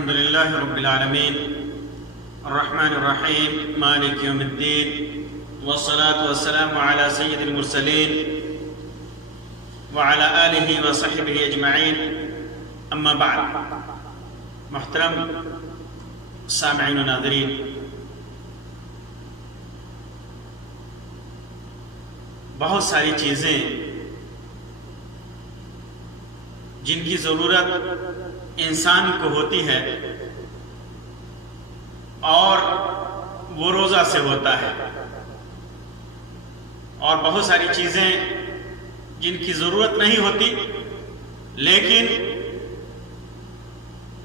الحمد لله رب العالمين الرحمن الرحيم مالك يوم الدين والصلاة والسلام على سيد المرسلين وعلى آله وصحبه أجمعين أما بعد. محترم سامعین و ناظرین، بہت ساری چیزیں جن کی ضرورت انسان کو ہوتی ہے اور وہ روزہ سے ہوتا ہے، اور بہت ساری چیزیں جن کی ضرورت نہیں ہوتی لیکن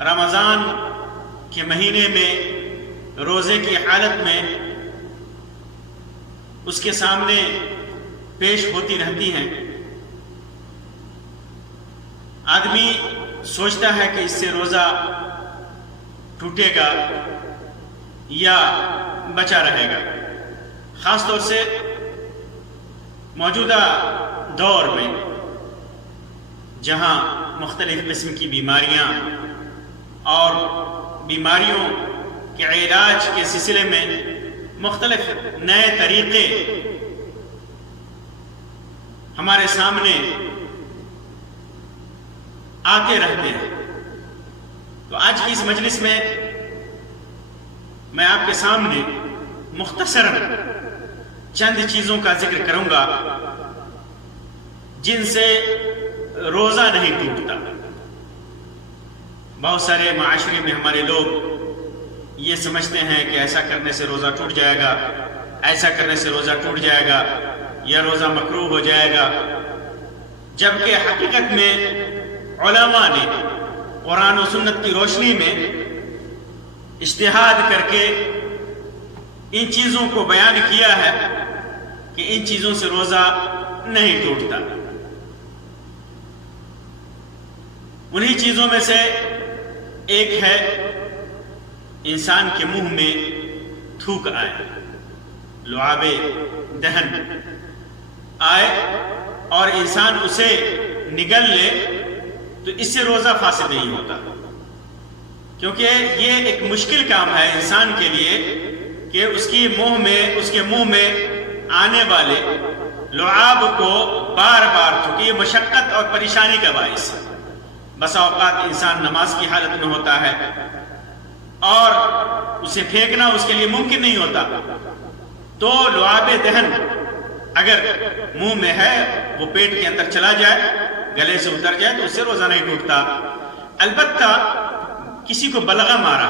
رمضان کے مہینے میں روزے کی حالت میں اس کے سامنے پیش ہوتی رہتی ہیں. آدمی سوچتا ہے کہ اس سے روزہ ٹوٹے گا یا بچا رہے گا. خاص طور سے موجودہ دور میں جہاں مختلف قسم کی بیماریاں اور بیماریوں کے علاج کے سلسلے میں مختلف نئے طریقے ہمارے سامنے آتے رہتے ہیں. تو آج کی اس مجلس میں میں آپ کے سامنے مختصراً چند چیزوں کا ذکر کروں گا جن سے روزہ نہیں ٹوٹتا. بہت سارے معاشرے میں ہمارے لوگ یہ سمجھتے ہیں کہ ایسا کرنے سے روزہ ٹوٹ جائے گا، ایسا کرنے سے روزہ ٹوٹ جائے گا یا روزہ مکروہ ہو جائے گا، جبکہ حقیقت میں علماء نے قرآن و سنت کی روشنی میں اجتہاد کر کے ان چیزوں کو بیان کیا ہے کہ ان چیزوں سے روزہ نہیں ٹوٹتا. انہی چیزوں میں سے ایک ہے انسان کے منہ میں تھوک آئے، لعاب دہن آئے اور انسان اسے نگل لے تو اس سے روزہ فاسد نہیں ہوتا، کیونکہ یہ ایک مشکل کام ہے انسان کے لیے کہ اس کے منہ میں آنے والے لعاب کو بار بار تھوکے. یہ مشقت اور پریشانی کا باعث ہے. بسا اوقات انسان نماز کی حالت میں ہوتا ہے اور اسے پھینکنا اس کے لیے ممکن نہیں ہوتا، تو لعاب دہن اگر منہ میں ہے وہ پیٹ کے اندر چلا جائے، گلے سے اتر جائے تو اس سے روزہ نہیں ٹوٹتا. البتہ کسی کو بلغم آ رہا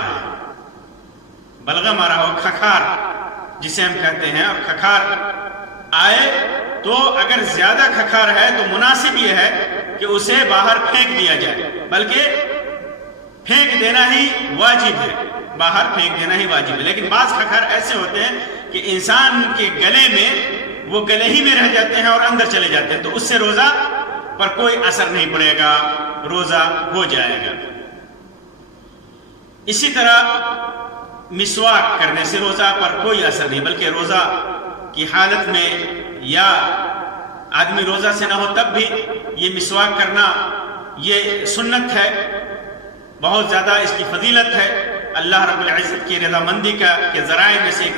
ہو، کھکھار جسے ہم کہتے ہیں، اور کھکھار آئے تو اگر زیادہ کھکھار ہے تو مناسب یہ ہے کہ اسے باہر پھینک دیا جائے، بلکہ پھینک دینا ہی واجب ہے، باہر پھینک دینا ہی واجب ہے. لیکن بعض کھکھار ایسے ہوتے ہیں کہ انسان کے گلے میں وہ گلے ہی میں رہ جاتے ہیں اور اندر چلے جاتے ہیں، تو اس سے روزہ پر کوئی اثر نہیں پڑے گا، روزہ ہو جائے گا. اسی طرح مسواک کرنے سے روزہ پر کوئی اثر نہیں، بلکہ روزہ کی حالت میں یا آدمی روزہ سے نہ ہو تب بھی یہ مسواک کرنا یہ سنت ہے، بہت زیادہ اس کی فضیلت ہے. اللہ رب العزت کی رضا مندی کا کے ذرائع میں سے ایک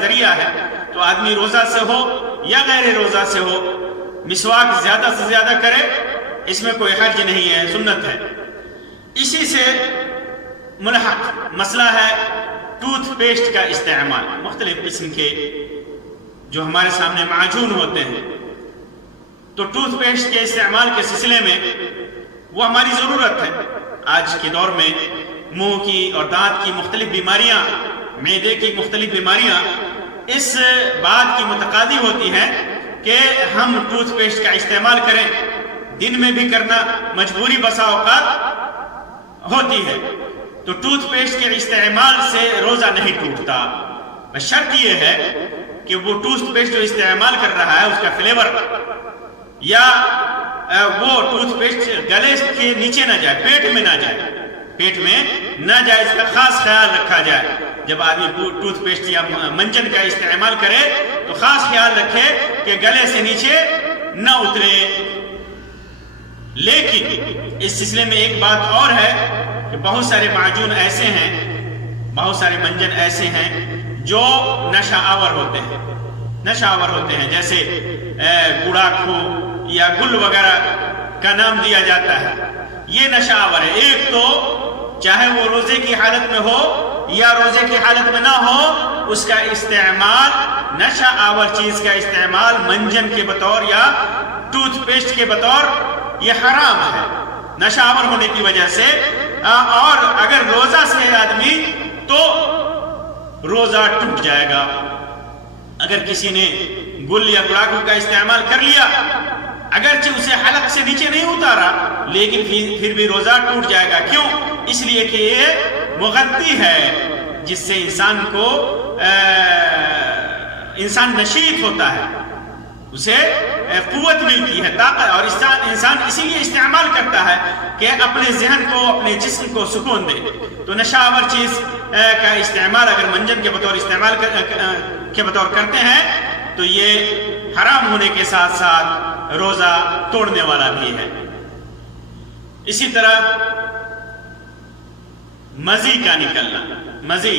ذریعہ ہے. تو آدمی روزہ سے ہو یا غیر روزہ سے ہو مسواک زیادہ سے زیادہ کرے، اس میں کوئی حرج نہیں ہے، سنت ہے. اسی سے ملحق مسئلہ ہے ٹوتھ پیسٹ کا استعمال. مختلف قسم کے جو ہمارے سامنے معجون ہوتے ہیں، تو ٹوتھ پیسٹ کے استعمال کے سلسلے میں وہ ہماری ضرورت ہے. آج کے دور میں منہ کی اور دانت کی مختلف بیماریاں، معدے کی مختلف بیماریاں اس بات کی متقاضی ہوتی ہیں کہ ہم ٹوتھ پیسٹ کا استعمال کریں. دن میں بھی کرنا مجبوری بسا اوقات ہوتی ہے. تو ٹوتھ پیسٹ کے استعمال سے روزہ نہیں ٹوٹتا. شرط یہ ہے کہ وہ ٹوتھ پیسٹ جو استعمال کر رہا ہے اس کا فلیور یا وہ ٹوتھ پیسٹ گلے کے نیچے نہ جائے، پیٹ میں نہ جائے، اس کا خاص خیال رکھا جائے. جب آدمی ٹوتھ پیسٹ یا منجن کا استعمال کرے تو خاص خیال رکھے کہ گلے سے نیچے نہ اترے. لیکن اس سلسلے میں ایک بات اور ہے کہ بہت سارے معجون ایسے ہیں، بہت سارے منجن ایسے ہیں جو نشہ آور ہوتے ہیں، نشہ آور ہوتے ہیں، جیسے گڑاک ہو یا گل وغیرہ کا نام دیا جاتا ہے، یہ نشہ آور ہے۔ ایک تو چاہے وہ روزے کی حالت میں ہو یا روزے کی حالت میں نہ ہو، اس کا استعمال، نشہ آور چیز کا استعمال منجن کے بطور یا ٹوتھ پیسٹ کے بطور یہ حرام ہے نشہ آور ہونے کی وجہ سے۔ اور اگر روزہ سے ہے آدمی تو روزہ ٹوٹ جائے گا۔ اگر کسی نے گل یا گڑاکو کا استعمال کر لیا، اگرچہ اسے حلق سے نیچے نہیں اتارا، لیکن پھر بھی روزہ ٹوٹ جائے گا۔ کیوں؟ اس لیے کہ یہ مغذی ہے، جس سے انسان نشیط ہوتا ہے، اسے قوت ملتی ہے، طاقت، اور انسان اسی لیے استعمال کرتا ہے کہ اپنے ذہن کو، اپنے جسم کو سکون دے۔ تو نشہ آور چیز کا استعمال اگر منجن کے بطور کے بطور کرتے ہیں تو یہ حرام ہونے کے ساتھ ساتھ روزہ توڑنے والا بھی ہے۔ اسی طرح مزی کا نکلنا، مزی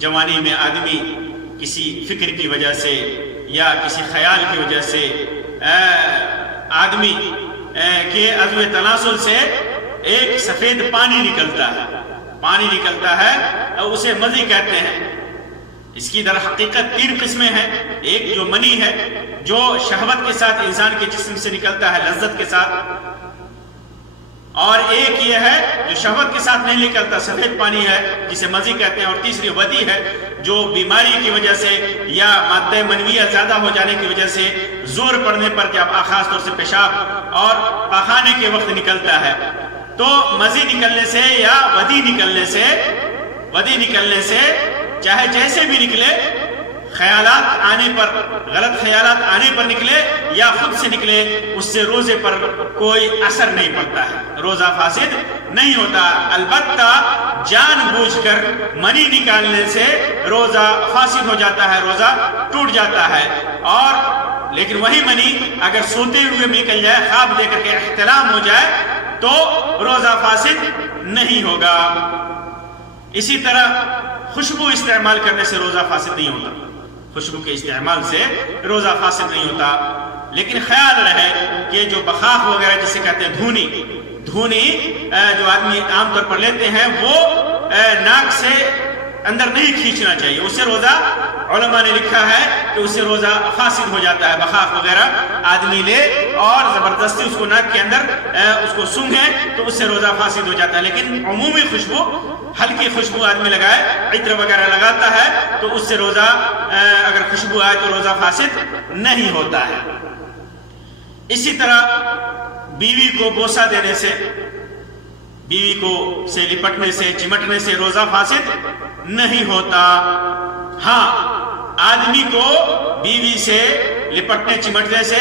جوانی میں آدمی کسی فکر کی وجہ سے یا کسی خیال کی وجہ سے آدمی کے عضو تناسل سے ایک سفید پانی نکلتا ہے اور اسے مزی کہتے ہیں۔ اس کی در حقیقت 3 قسمیں ہیں۔ ایک جو منی ہے، جو شہوت کے ساتھ انسان کے جسم سے نکلتا ہے، لذت کے ساتھ، اور ایک یہ ہے جو شہوت کے ساتھ نہیں نکلتا، سفید پانی ہے جسے مزی کہتے ہیں، اور تیسری ودی ہے جو بیماری کی وجہ سے یا مادہ منویہ زیادہ ہو جانے کی وجہ سے زور پڑنے پر جب خاص طور سے پیشاب اور پخانے کے وقت نکلتا ہے۔ تو مزی نکلنے سے یا ودی نکلنے سے چاہے جیسے بھی نکلے، خیالات آنے پر، غلط خیالات آنے پر نکلے یا خود سے نکلے، اس سے روزے پر کوئی اثر نہیں پڑتا ہے، روزہ فاسد نہیں ہوتا۔ البتہ جان بوجھ کر منی نکالنے سے روزہ فاسد ہو جاتا ہے، روزہ ٹوٹ جاتا ہے۔ اور لیکن وہی منی اگر سوتے ہوئے نکل جائے، خواب دے کر کے احتلام ہو جائے، تو روزہ فاسد نہیں ہوگا۔ اسی طرح خوشبو استعمال کرنے سے روزہ فاسد نہیں ہوتا، خوشبو کے استعمال سے روزہ فاسد نہیں ہوتا۔ لیکن خیال رہے کہ جو بخاخ وغیرہ جسے کہتے ہیں دھونی جو آدمی عام طور پر لیتے ہیں، وہ ناک سے اندر نہیں کھینچنا چاہیے، اس سے روزہ، علماء نے لکھا ہے کہ اس سے روزہ فاسد ہو جاتا ہے۔ بخاخ وغیرہ آدمی لے اور زبردستی اس کو ناک کے اندر اس کو سونگھے تو اس سے روزہ فاسد ہو جاتا ہے۔ لیکن عمومی خوشبو، ہلکی خوشبو آدمی لگائے، عطر وغیرہ لگاتا ہے تو اس سے روزہ، اگر خوشبو آئے تو روزہ فاسد نہیں ہوتا ہے۔ اسی طرح بیوی کو بوسہ دینے سے، بیوی کو سے لپٹنے سے، چمٹنے سے روزہ فاسد نہیں ہوتا۔ ہاں، آدمی کو بیوی سے لپٹنے چمٹنے سے،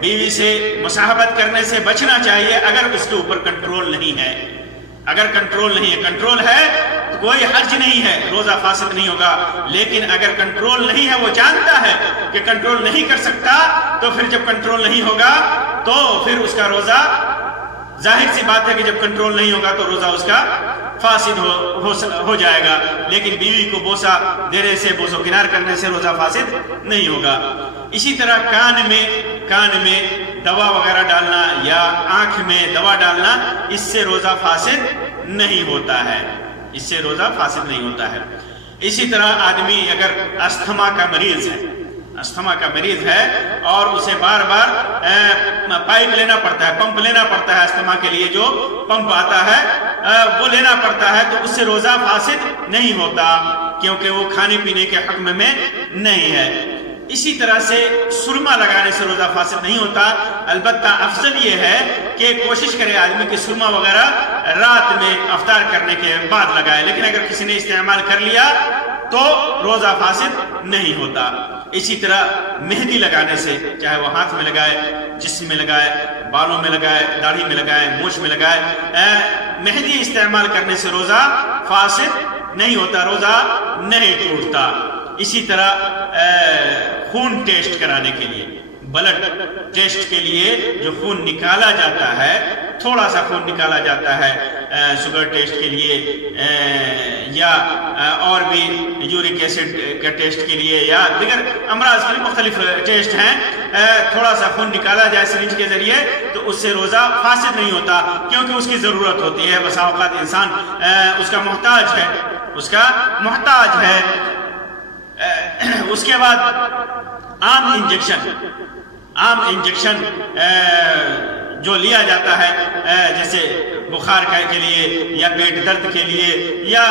بیوی سے مصاحبت کرنے سے بچنا چاہیے اگر اس کے اوپر کنٹرول نہیں ہے۔ اگر کنٹرول نہیں ہے، کنٹرول ہے تو کوئی حرج نہیں ہے، روزہ فاسد نہیں ہوگا۔ لیکن اگر کنٹرول نہیں ہے، وہ جانتا ہے کہ کنٹرول نہیں کر سکتا، تو پھر جب کنٹرول نہیں ہوگا تو پھر اس کا روزہ، ظاہر سی بات ہے کہ جب کنٹرول نہیں ہوگا تو روزہ اس کا فاسد ہو جائے گا۔ لیکن بیوی کو بوسہ دینے سے، بوسو کنار کرنے سے روزہ فاسد نہیں ہوگا۔ اسی طرح کان میں دوا وغیرہ ڈالنا یا آنکھ میں دوا ڈالنا، اس سے روزہ فاسد نہیں ہوتا ہے، اس سے روزہ فاسد نہیں ہوتا ہے۔ اسی طرح آدمی اگر استھما کا مریض ہے اور اسے بار بار پائپ لینا پڑتا ہے، پمپ لینا پڑتا ہے، استھما کے لیے جو پمپ آتا ہے وہ لینا پڑتا ہے، تو اس سے روزہ فاسد نہیں ہوتا، کیونکہ وہ کھانے پینے کے حکم میں نہیں ہے۔ اسی طرح سے سرما لگانے سے روزہ فاسد نہیں ہوتا، البتہ افضل یہ ہے کہ کوشش کرے آدمی کہ سرما وغیرہ رات میں افطار کرنے کے بعد لگائے، لیکن اگر کسی نے استعمال کر لیا تو روزہ فاسد نہیں ہوتا۔ اسی طرح مہندی لگانے سے، چاہے وہ ہاتھ میں لگائے، جسم میں لگائے، بالوں میں لگائے، داڑھی میں لگائے، مونچھ میں لگائے، مہندی استعمال کرنے سے روزہ فاسد نہیں ہوتا، روزہ نہیں ٹوٹتا۔ اسی طرح خون ٹیسٹ کرانے کے لیے، بلڈ ٹیسٹ کے لیے جو خون نکالا جاتا ہے تھوڑا سا خون نکالا جاتا ہے شوگر ٹیسٹ کے لیے یا اور بھی یورک ایسڈ کے ٹیسٹ کے لیے یا دیگر امراض کے لیے مختلف ٹیسٹ ہیں. تھوڑا سا خون نکالا جائے سرنج کے ذریعے تو اس سے روزہ فاسد نہیں ہوتا کیونکہ اس کی ضرورت ہوتی ہے. بسا اوقات انسان اس کا محتاج ہے. اس کے بعد عام انجیکشن جو لیا جاتا ہے جیسے بخار کے لیے یا پیٹ درد کے لیے یا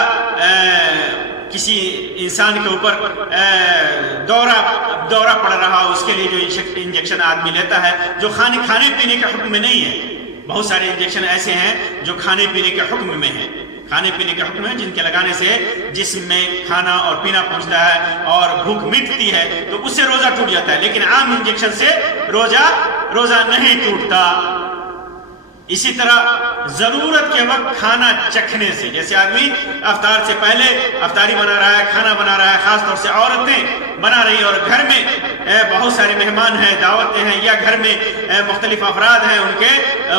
کسی انسان کے اوپر دورہ پڑ رہا اس کے لیے جو انجیکشن آدمی لیتا ہے جو کھانے پینے کے حکم میں نہیں ہے. بہت سارے انجیکشن ایسے ہیں جو کھانے پینے کے حکم میں ہیں. کھانے پینے کے حکم میں جن کے لگانے سے جسم میں کھانا اور پینا پہنچتا ہے اور بھوک مٹتی ہے تو اس سے روزہ ٹوٹ جاتا ہے. لیکن عام انجیکشن سے روزہ نہیں ٹوٹتا. اسی طرح ضرورت کے وقت کھانا چکھنے سے، جیسے آدمی افطار سے پہلے افطاری بنا رہا ہے، کھانا بنا رہا ہے، خاص طور سے عورتیں بنا رہی ہیں اور گھر میں بہت سارے مہمان ہیں، دعوتیں ہیں یا گھر میں مختلف افراد ہیں، ان کے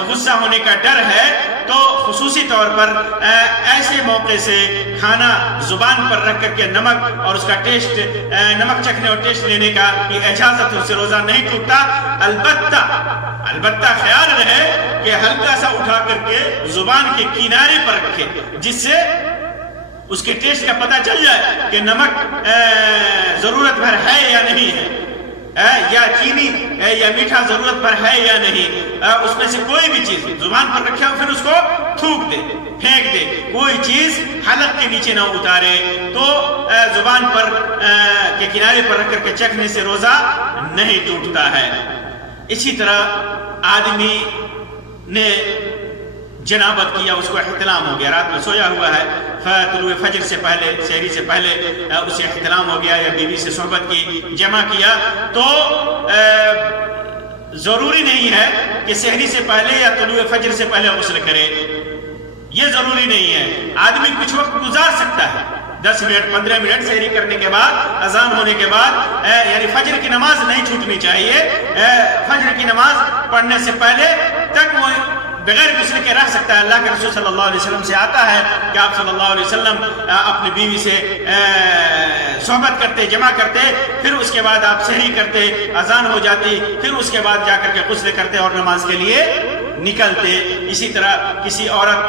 غصہ ہونے کا ڈر ہے تو خصوصی طور پر ایسے موقع سے کھانا زبان پر رکھ کر کے نمک اور اس کا ٹیسٹ نمک چکھنے اور ٹیسٹ لینے کا کی اجازت ہے. اس سے روزہ نہیں ٹوٹتا. البتہ خیال رہے کہ ہلکا سا اٹھا کر کے زبان کے کنارے پر رکھے جس سے اس کے ٹیسٹ کا پتہ چل جائے کہ نمک ضرورت بھر ہے یا نہیں ہے یا چینی یا میٹھا ضرورت پر ہے یا نہیں. اس میں سے کوئی بھی چیز زبان پر رکھے اور پھر اس کو تھوک دے، پھینک دے. کوئی چیز حلق کے نیچے نہ اتارے تو زبان پر کے کنارے پر رکھ کر کے چکھنے سے روزہ نہیں ٹوٹتا ہے. اسی طرح آدمی نے جنابت کیا، اس کو احتلام ہو گیا، رات میں سویا ہوا ہے، طلوع فجر سے پہلے، سحری سے پہلے اسے احتلام ہو گیا یا بیوی سے صحبت کی، جمع کیا تو ضروری نہیں ہے کہ سحری سے پہلے یا طلوع فجر سے پہلے غسل کرے. یہ ضروری نہیں ہے. آدمی کچھ وقت گزار سکتا ہے، 10 منٹ 15 منٹ سحری کرنے کے بعد، اذان ہونے کے بعد، یعنی فجر کی نماز نہیں چھوٹنی چاہیے. فجر کی نماز پڑھنے سے پہلے تک وہ بغیر غسل کے رہ سکتا ہے. اللہ کے رسول صلی اللہ علیہ وسلم سے آتا ہے کہ آپ صلی اللہ علیہ وسلم اپنی بیوی سے صحبت کرتے، جمع کرتے، پھر اس کے بعد آپ سحری کرتے، اذان ہو جاتی، پھر اس کے بعد جا کر کے غسل کرتے اور نماز کے لیے نکلتے. اسی طرح کسی عورت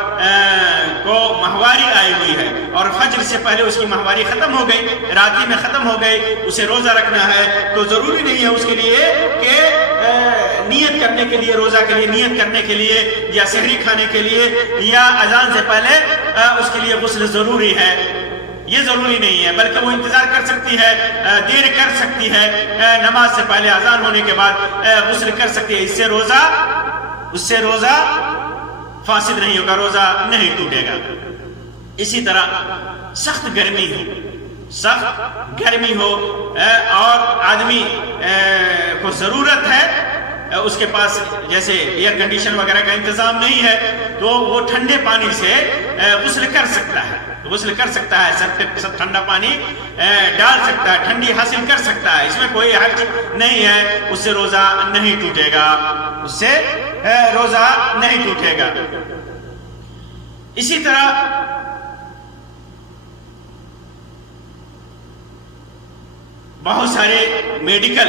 کو ماہواری آئی ہوئی ہے اور فجر سے پہلے اس کی ماہواری ختم ہو گئی، راتی میں ختم ہو گئی، اسے روزہ رکھنا ہے تو ضروری نہیں ہے اس کے لیے کہ نیت کرنے کے لیے، روزہ کے لیے نیت کرنے کے لیے یا سحری کھانے کے لیے یا اذان سے پہلے اس کے لیے غسل ضروری ہے. یہ ضروری نہیں ہے، بلکہ وہ انتظار کر سکتی ہے، دیر کر سکتی ہے، نماز سے پہلے اذان ہونے کے بعد غسل کر سکتی ہے. اس سے روزہ فاسد نہیں ہوگا، روزہ نہیں ٹوٹے گا. اسی طرح سخت گرمی ہو اور آدمی کو ضرورت ہے، اس کے پاس جیسے ایئر کنڈیشن وغیرہ کا انتظام نہیں ہے تو وہ ٹھنڈے پانی سے غسل کر سکتا ہے، سر پہ سب ٹھنڈا پانی ڈال سکتا ہے، ٹھنڈی حاصل کر سکتا ہے. اس میں کوئی حرج نہیں ہے. اس سے روزہ نہیں ٹوٹے گا. اسی طرح بہت سارے میڈیکل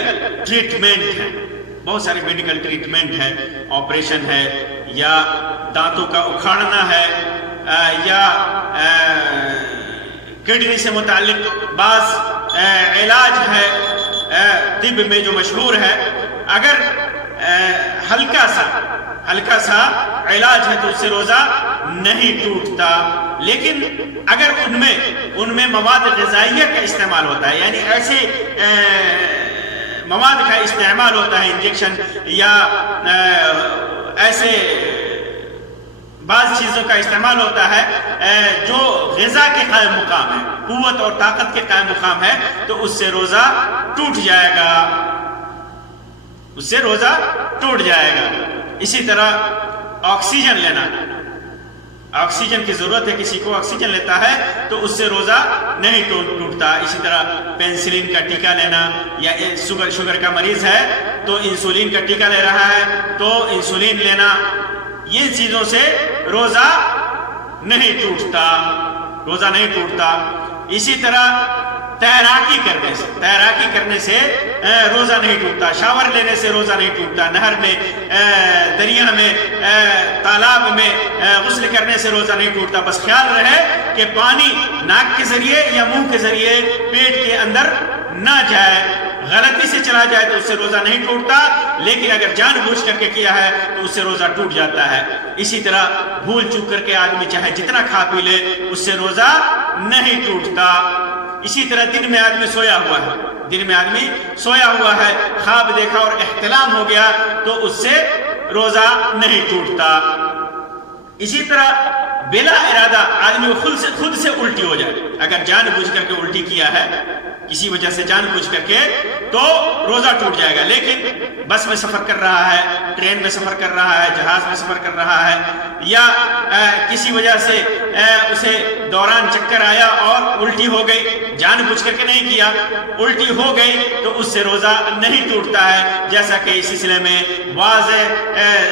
ٹریٹمنٹ ہیں، آپریشن ہے یا دانتوں کا اکھاڑنا ہے یا کڈنی سے متعلق بعض علاج ہے طب میں جو مشہور ہے. اگر ہلکا سا علاج ہے تو اس سے روزہ نہیں ٹوٹتا. لیکن اگر ان میں مواد غذائیہ کا استعمال ہوتا ہے، یعنی ایسے مواد کا استعمال ہوتا ہے، انجیکشن یا ایسے بعض چیزوں کا استعمال ہوتا ہے جو غذا کے قائم مقام ہے، قوت اور طاقت کے قائم مقام ہے، تو اس سے روزہ ٹوٹ جائے گا. اسی طرح آکسیجن کی ضرورت ہے، کسی کو آکسیجن لیتا ہے تو اس سے روزہ نہیں ٹوٹتا. اسی طرح پینسلین کا ٹیکہ لینا یا شوگر کا مریض ہے تو انسولین کا ٹیکہ لے رہا ہے تو انسولین لینا، یہ چیزوں سے روزہ نہیں ٹوٹتا، روزہ نہیں ٹوٹتا۔ اسی طرح تیراکی کرنے سے روزہ نہیں ٹوٹتا، شاور لینے سے روزہ نہیں ٹوٹتا، نہر میں، دریا میں، تالاب میں غسل کرنے سے روزہ نہیں ٹوٹتا۔ بس خیال رہے کہ پانی ناک کے ذریعے یا منہ کے ذریعے پیٹ کے اندر نہ جائے، غلطی سے چلا جائے تو اس سے روزہ نہیں ٹوٹتا، لیکن اگر جان بوجھ کر کے کیا ہے تو اس سے روزہ ٹوٹ جاتا ہے۔ اسی طرح بھول چوک کر کے آدمی چاہے جتنا کھا پی لے اس سے روزہ نہیں ٹوٹتا۔ اسی طرح دن میں آدمی سویا ہوا ہے، خواب دیکھا اور احتلام ہو گیا تو اس سے روزہ نہیں ٹوٹتا۔ اسی طرح بلا ارادہ آدمی خود سے الٹی ہو جائے، اگر جان بوجھ کر کے الٹی کیا ہے کسی وجہ سے جان بوجھ کر کے تو روزہ ٹوٹ جائے گا۔ لیکن بس میں سفر کر رہا ہے، ٹرین میں سفر کر رہا ہے، جہاز میں سفر کر رہا ہے، یا کسی وجہ سے اسے دوران چکر آیا اور الٹی ہو گئی، جان بوجھ کر کے نہیں کیا، الٹی ہو گئی تو اس سے روزہ نہیں ٹوٹتا ہے، جیسا کہ اس سلسلے میں واضح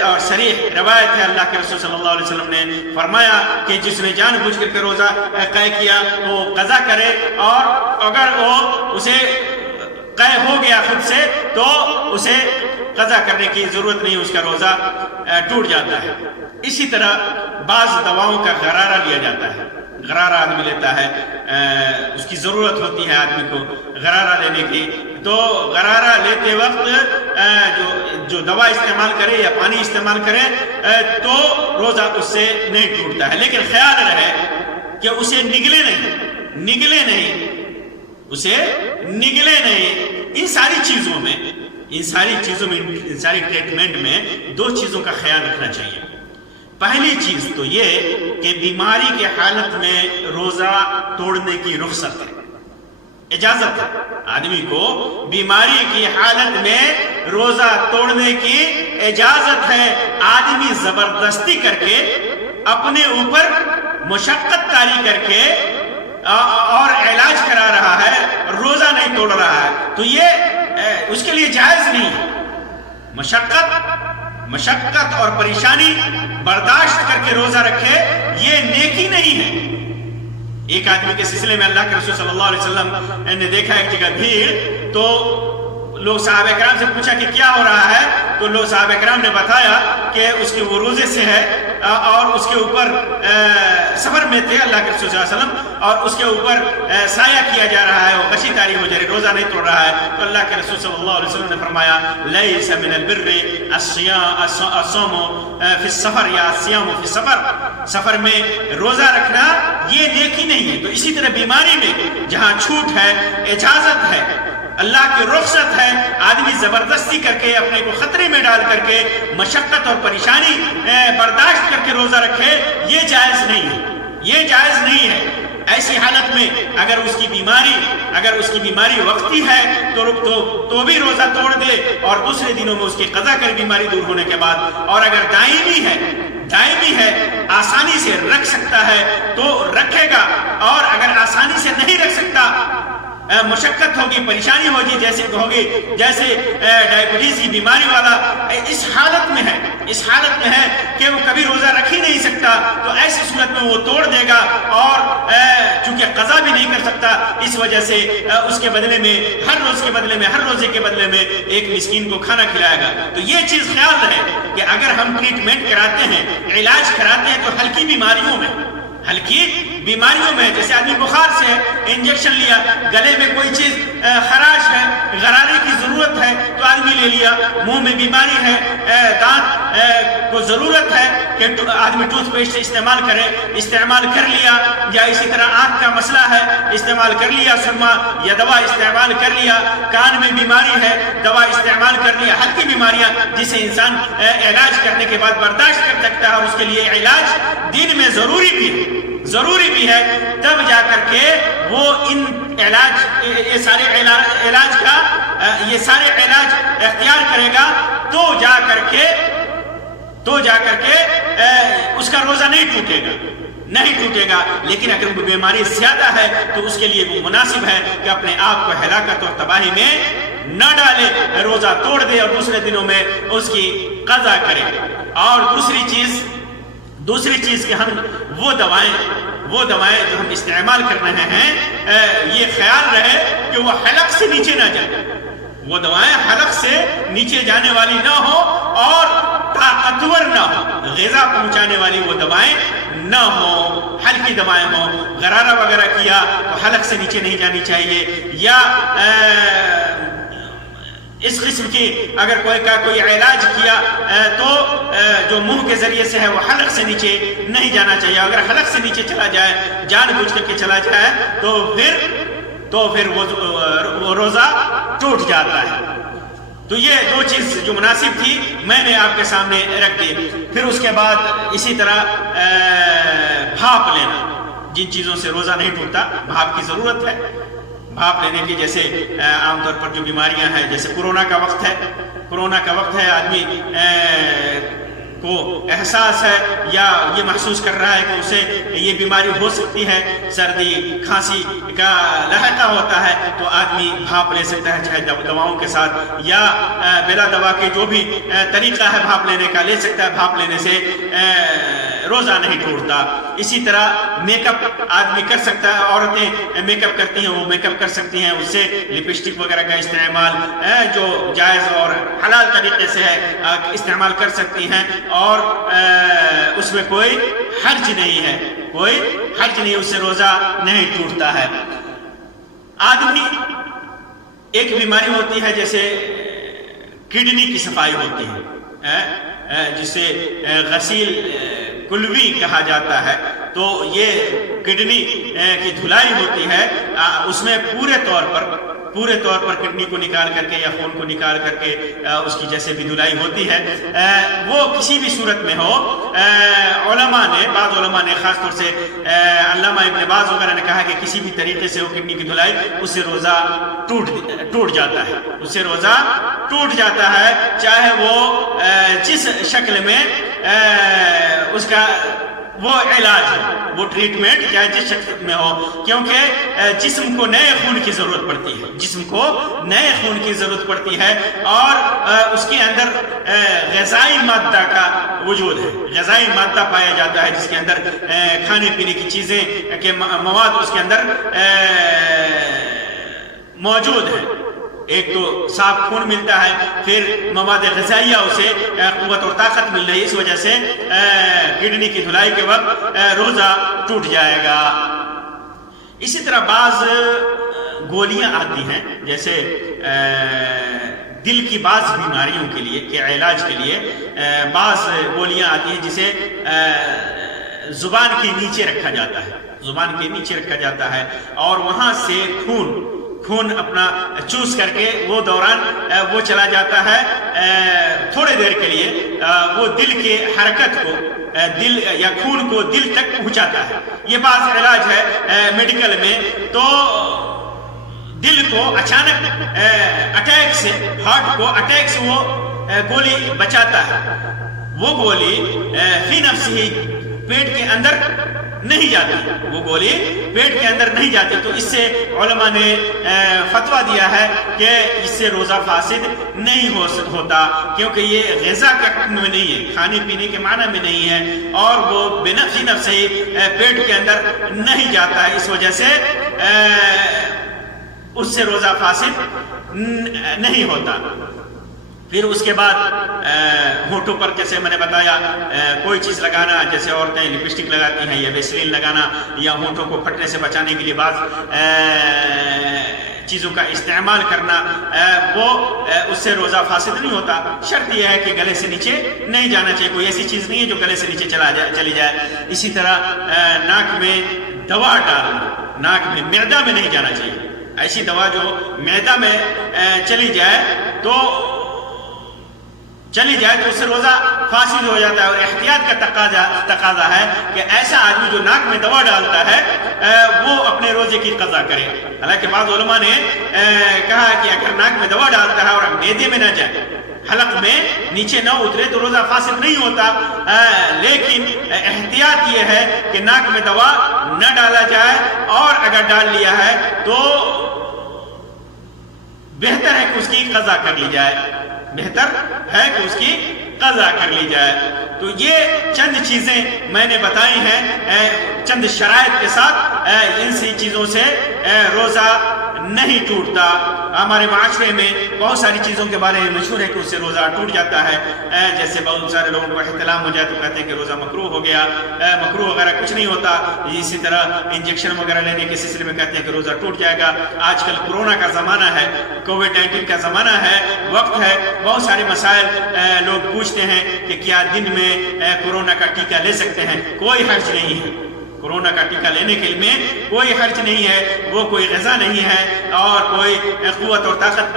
اور صریح روایت ہے۔ اللہ کے رسول صلی اللہ علیہ وسلم نے فرمایا کہ جس نے جان بوجھ کر کے روزہ قے کیا وہ قضا کرے، اور اگر وہ اسے قے ہو گیا خود سے تو اسے قضا کرنے کی ضرورت نہیں، اس کا روزہ ٹوٹ جاتا ہے۔ اسی طرح بعض دواؤں کا غرارہ لیا جاتا ہے، غرارہ آدمی لیتا ہے، اس کی ضرورت ہوتی ہے آدمی کو غرارہ لینے کی، تو غرارہ لیتے وقت جو دوا استعمال کرے یا پانی استعمال کرے تو روزہ اس سے نہیں ٹوٹتا ہے، لیکن خیال رہے کہ اسے نگلے نہیں، ان ساری ٹریٹمنٹ میں دو چیزوں کا خیال رکھنا چاہیے۔ پہلی چیز تو یہ کہ بیماری کے حالت میں روزہ توڑنے کی رخصت ہے، اجازت ہے، آدمی کو بیماری کی حالت میں روزہ توڑنے کی اجازت ہے۔ آدمی زبردستی کر کے اپنے اوپر مشقت طاری کر کے اور علاج کرا رہا ہے، روزہ نہیں توڑ رہا ہے، تو یہ اس کے لیے جائز نہیں ہے۔ مشقت اور پریشانی برداشت کر کے روزہ رکھے، یہ نیکی نہیں ہے۔ ایک آدمی کے سلسلے میں اللہ کے رسول صلی اللہ علیہ وسلم نے دیکھا ایک جگہ بھیڑ، تو لوگ صحابہ کرام سے پوچھا کہ کیا ہو رہا ہے، تو لوگ صحابہ کرام نے بتایا کہ اس کے وہ روزے سے ہے اور اس کے اوپر سفر میں تھے اللہ کے رسول صلی اللہ علیہ وسلم، اور اس کے اوپر سایہ کیا جا رہا ہے، وہ غشی طاری ہو جا رہی، روزہ نہیں توڑ رہا ہے، تو اللہ کے رسول صلی اللہ علیہ وسلم نے فرمایا لیس من البر الصوم فی السفر یا الصیام فی السفر، سفر میں روزہ رکھنا یہ نیکی نہیں ہے۔ تو اسی طرح بیماری میں جہاں چھوٹ ہے، اجازت ہے، اللہ کی رخصت ہے، آدمی زبردستی کر کے اپنے کو خطرے میں ڈال کر کے مشقت اور پریشانی برداشت کر کے روزہ رکھے، یہ جائز نہیں ہے۔ ایسی حالت میں اگر اس کی بیماری وقتی ہے تو بھی روزہ توڑ دے اور دوسرے دنوں میں اس کی قضا کرے بیماری دور ہونے کے بعد، اور اگر دائمی ہے آسانی سے رکھ سکتا ہے تو رکھے گا، اور اگر آسانی سے نہیں رکھ سکتا، مشقت ہوگی، پریشانی ہوگی، جیسے ڈائبٹیز کی بیماری والا اس حالت میں ہے کہ وہ کبھی روزہ رکھ ہی نہیں سکتا، تو ایسی صورت میں وہ توڑ دے گا، اور چونکہ قضا بھی نہیں کر سکتا، اس وجہ سے اس کے بدلے میں ہر روزے کے بدلے میں ایک مسکین کو کھانا کھلائے گا۔ تو یہ چیز خیال رہے کہ اگر ہم ٹریٹمنٹ کراتے ہیں، علاج کراتے ہیں، تو ہلکی بیماریوں میں جیسے آدمی بخار سے ہے، انجیکشن لیا، گلے میں کوئی چیز خراش ہے، غرارے کی ضرورت ہے تو آدمی لے لیا، منہ میں بیماری ہے، دانت کو ضرورت ہے کہ آدمی ٹوتھ پیسٹ استعمال کر لیا، یا اسی طرح آنکھ کا مسئلہ ہے استعمال کر لیا، سرما یا دوا استعمال کر لیا، کان میں بیماری ہے دوا استعمال کر لیا، ہلکی بیماریاں جسے انسان علاج کرنے کے بعد برداشت کر سکتا ہے، اور اس کے لیے علاج دین میں ضروری بھی ہے، تب جا کر کے وہ یہ سارے علاج اختیار کرے گا، تو جا کر کے اس کا روزہ نہیں ٹوٹے گا۔ لیکن اگر وہ بیماری زیادہ ہے تو اس کے لیے وہ مناسب ہے کہ اپنے آپ کو ہلاکت اور تباہی میں نہ ڈالے، روزہ توڑ دے اور دوسرے دنوں میں اس کی قضا کرے. اور دوسری چیز کہ ہم وہ دوائیں جو ہم استعمال کر رہے ہیں یہ خیال رہے کہ وہ حلق سے نیچے نہ جائے. وہ دوائیں حلق سے نیچے جانے والی نہ ہو اور طاقتور نہ ہو. غذا پہنچانے والی وہ دوائیں نہ ہو، ہلکی دوائیں ہوں. غرارہ وغیرہ کیا تو حلق سے نیچے نہیں جانی چاہیے. یا اس قسم کی اگر کوئی علاج کیا تو جو منہ کے ذریعے سے ہے وہ حلق سے نیچے نہیں جانا چاہیے. اگر حلق سے نیچے چلا جائے، جان بوجھ کر کے چلا جائے تو پھر وہ روزہ ٹوٹ جاتا ہے. تو یہ دو چیز جو مناسب تھی میں نے آپ کے سامنے رکھ دی. پھر اس کے بعد اسی طرح بھاپ لینا. جن چیزوں سے روزہ نہیں ٹوٹتا بھاپ کی ضرورت ہے. بھاپ لینے کی جیسے عام طور پر جو بیماریاں ہیں، جیسے کورونا کا وقت ہے، آدمی کو احساس ہے یا یہ محسوس کر رہا ہے کہ اسے یہ بیماری ہو سکتی ہے، سردی کھانسی کا لاحقہ ہوتا ہے، تو آدمی بھاپ لے سکتا ہے، چاہے دواؤں کے ساتھ یا بلا دوا کے جو بھی طریقہ ہے بھاپ لینے کا لے سکتا ہے. بھاپ لینے سے روزہ نہیں ٹوٹتا. اسی طرح میک اپ آدمی کر سکتا ہے. عورتیں میک اپ کرتی ہیں، وہ میک اپ کر سکتی ہیں. اس سے لپسٹک وغیرہ کا استعمال جو جائز اور حلال طریقے سے ہے استعمال کر سکتی ہیں، اور اس میں کوئی حرج نہیں ہے، اس سے روزہ نہیں ٹوٹتا ہے. آدمی ایک بیماری ہوتی ہے جیسے کڈنی کی صفائی ہوتی ہے، جسے غسیل کلوی کہا جاتا ہے. تو یہ کڈنی کی دھلائی ہوتی ہے. اس میں پورے طور پر کڈنی کو نکال کر کے یا خون کو نکال کر کے اس کی جیسے بھی دھلائی ہوتی ہے، وہ کسی بھی صورت میں ہو. بعض علماء نے خاص طور سے علامہ ابن باز وغیرہ نے کہا کہ کسی بھی طریقے سے وہ کڈنی کی دھلائی اس سے روزہ ٹوٹ جاتا ہے، چاہے وہ جس شکل میں اس کا وہ علاج ہو، وہ ٹریٹمنٹ چاہے جس شکل میں ہو. کیونکہ جسم کو نئے خون کی ضرورت پڑتی ہے، اور اس کے اندر غذائی مادہ کا وجود ہے. غذائی مادہ پایا جاتا ہے جس کے اندر کھانے پینے کی چیزیں کے مواد اس کے اندر موجود ہے. ایک تو صاف خون ملتا ہے، پھر مواد غذائیہ اسے قوت اور طاقت مل رہی ہے. اس وجہ سے کڈنی کی دھلائی کے وقت روزہ ٹوٹ جائے گا. اسی طرح بعض گولیاں آتی ہیں، جیسے دل کی بعض بیماریوں کے لیے کے علاج کے لیے بعض گولیاں آتی ہیں جسے زبان کے نیچے رکھا جاتا ہے، اور وہاں سے خون اپنا چوس کر کے وہ دوران وہ چلا جاتا ہے. تھوڑے دیر کے لیے وہ دل کے حرکت کو دل یا خون کو دل تک پہنچاتا ہے. یہ بعض علاج ہے میڈیکل میں. تو دل کو اچانک ہارٹ کو اٹیک سے وہ گولی بچاتا ہے. وہ گولی فی نفس ہی پیٹ کے اندر نہیں جاتی. تو اس سے علماء نے فتویٰ دیا ہے کہ اس سے روزہ فاسد نہیں ہوتا، کیونکہ یہ غذا کا حکم میں نہیں ہے، کھانے پینے کے معنی میں نہیں ہے، اور وہ بے نفس ہی پیٹ کے اندر نہیں جاتا ہے. اس وجہ سے اس سے روزہ فاسد نہیں ہوتا. پھر اس کے بعد ہونٹوں پر جیسے میں نے بتایا کوئی چیز لگانا، جیسے عورتیں لپسٹک لگاتی ہیں یا ویسلین لگانا، یا ہونٹوں کو پھٹنے سے بچانے کے لیے بعض چیزوں کا استعمال کرنا، وہ اس سے روزہ فاسد نہیں ہوتا. شرط یہ ہے کہ گلے سے نیچے نہیں جانا چاہیے. کوئی ایسی چیز نہیں ہے جو گلے سے نیچے چلی جائے. اسی طرح ناک میں دوا ڈالنا، ناک میں معدہ میں نہیں جانا چاہیے. ایسی دوا جو معدہ میں چلی جائے تو اس سے روزہ فاسد ہو جاتا ہے. اور احتیاط کا تقاضا ہے کہ ایسا آدمی جو ناک میں دوا ڈالتا ہے وہ اپنے روزے کی قضا کرے. حالانکہ بعض علماء نے کہا کہ اگر ناک میں دوا ڈالتا ہے اور معدے میں نہ جائے، حلق میں نیچے نہ اترے، تو روزہ فاسد نہیں ہوتا. لیکن احتیاط یہ ہے کہ ناک میں دوا نہ ڈالا جائے، اور اگر ڈال لیا ہے تو بہتر ہے کہ اس کی قضا کر لی جائے. قضا کر لی جائے۔ تو یہ چند چیزیں میں نے بتائی ہیں چند شرائط کے ساتھ، ان سی چیزوں سے روزہ نہیں ٹوٹتا۔ ہمارے معاشرے میں بہت ساری چیزوں کے بارے میں مشہور ہے کہ اس سے روزہ ٹوٹ جاتا ہے، جیسے بہت سارے لوگوں کو احتلام ہو جائے تو کہتے ہیں کہ روزہ مکروہ ہو گیا، مکروہ وغیرہ کچھ نہیں ہوتا۔ اسی طرح انجیکشن وغیرہ لینے کے سلسلے میں کہتے ہیں کہ روزہ ٹوٹ جائے گا۔ آج کل کورونا کا زمانہ ہے، کووڈ-19 کا زمانہ ہے، وقت ہے، بہت سارے مسائل لوگ پوچھتے ہیں کہ کیا دن میں کورونا کا ٹیکہ لے سکتے ہیں؟ کوئی حرج نہیں ہے، کورونا کا ٹیکہ لینے کے میں کوئی حرج نہیں ہے، وہ کوئی غذا نہیں ہے اور کوئی قوت اور طاقت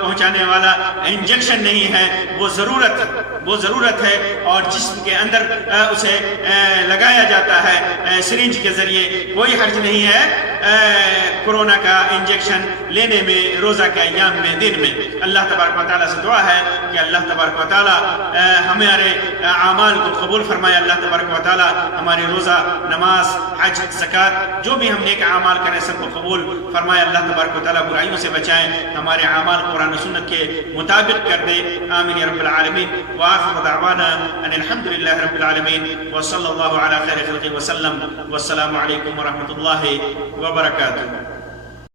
پہنچانے والا انجیکشن نہیں ہے، وہ ضرورت ہے اور جسم کے اندر اسے لگایا جاتا ہے سرنج کے ذریعے۔ کوئی حرج نہیں ہے کورونا کا انجیکشن لینے میں روزہ کے ایام میں، دن میں۔ اللہ تبارک و تعالیٰ سے دعا ہے کہ اللہ تبارک و تعالیٰ ہمارے اعمال کو قبول فرمائے۔ اللہ تبارک و تعالیٰ ہماری روزہ، نماز، حج، زکوٰۃ، جو بھی ہم نیک اعمال کریں سب کو قبول فرمائے۔ اللہ تبارک و تعالیٰ برائیوں سے بچائیں، ہمارے اعمال قرآن و سنت کے مطابق کر دے۔ آمین یا رب العالمین۔ وآخر دعوانا ان الحمد للہ رب العالمین، وصلی اللہ علی خیر خلقہ وسلم، والسلام علیکم ورحمۃ اللہ وبرکاتہ۔